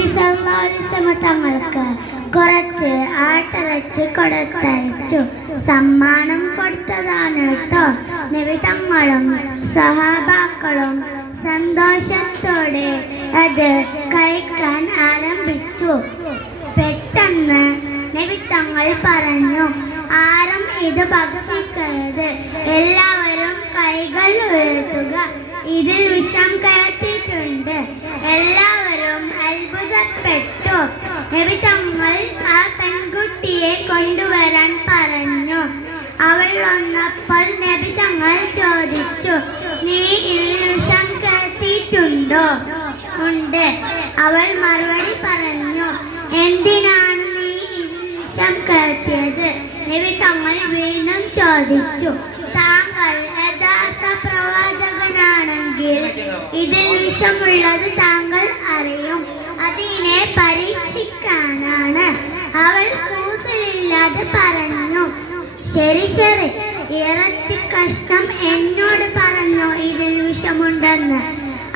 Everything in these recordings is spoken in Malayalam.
നബി സല്ലല്ലാഹു അലൈഹി വസല്ലം തങ്ങൾക്ക് കുറച്ച് ആട്ടിറച്ചി കൊടുത്തയച്ചു. സമ്മാനം കൊടുത്തതാണ് കേട്ടോ. നബി തങ്ങളും സഹാബാക്കളും സന്തോഷത്തോടെ അത് കഴിക്കാൻ ആരംഭിച്ചു. പെട്ടെന്ന് നബി തങ്ങൾ പറഞ്ഞു, ആരും ഇത് ഭക്ഷിക്കരുത്, എല്ലാവരും കൈകൾ ഉയർത്തുക, ഇതിൽ വിഷം കയറ്റിയിട്ടുണ്ട്. എല്ലാവരും അത്ഭുതപ്പെട്ടു. നബി തങ്ങൾ ആ പെൺകുട്ടിയെ കൊണ്ടുവരാൻ പറഞ്ഞു. അവൾ വന്നപ്പോൾ നബി തങ്ങൾ ചോദിച്ചു, നീ ഇതിൽ വിഷം കയറ്റിയിട്ടുണ്ടോ? ഉണ്ട്. അവൾ മറുപടി പറഞ്ഞു, എന്തിനാണ് നീ ഇതിൽ വിഷം കയറ്റിയത്? നബി തങ്ങൾ വീണ്ടും ചോദിച്ചു, താങ്കൾ യഥാർത്ഥ പ്രവാചകനാണെങ്കിൽ ഇതിൽ വിഷമുള്ളത് താങ്കൾ അറിയും, അതിനെ പരീക്ഷിക്കാനാണ്. അവൾ കൂസലില്ലാതെ പറഞ്ഞു, ശരി ശരി, ഇറച്ചി കഷ്ണം എന്നോട് പറഞ്ഞു ഇതിൽ വിഷമുണ്ടെന്ന്,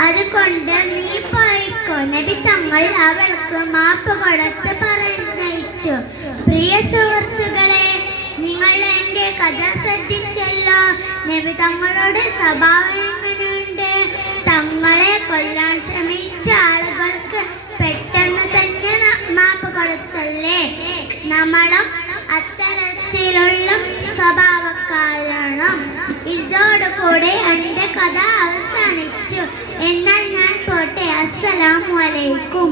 അതുകൊണ്ട് നീ പോയിക്കോ. നബി തങ്ങൾ അവൾക്ക് മാപ്പ് കൊടുത്ത് പറഞ്ഞയച്ചു. പ്രിയ സുഹൃത്തുക്കളെ, നിങ്ങൾ എൻ്റെ കഥ ശ്രദ്ധിച്ചല്ലോ. നബി തങ്ങളുടെ സ്വഭാവം എങ്ങനെയുണ്ട്? തങ്ങളെ കൊല്ലാൻ ശ്രമിച്ച ആളുകൾക്ക് പെട്ടെന്ന് തന്നെ മാപ്പ് കൊടുത്തല്ലേ. നമ്മളും അത്തരത്തിലുള്ള സ്വഭാവക്കാരാണ്. ഇതോടുകൂടി എൻ്റെ കഥ അവസാനിച്ചു. എന്നാൽ ഞാൻ പോട്ടെ. അസ്സലാമു അലൈക്കും.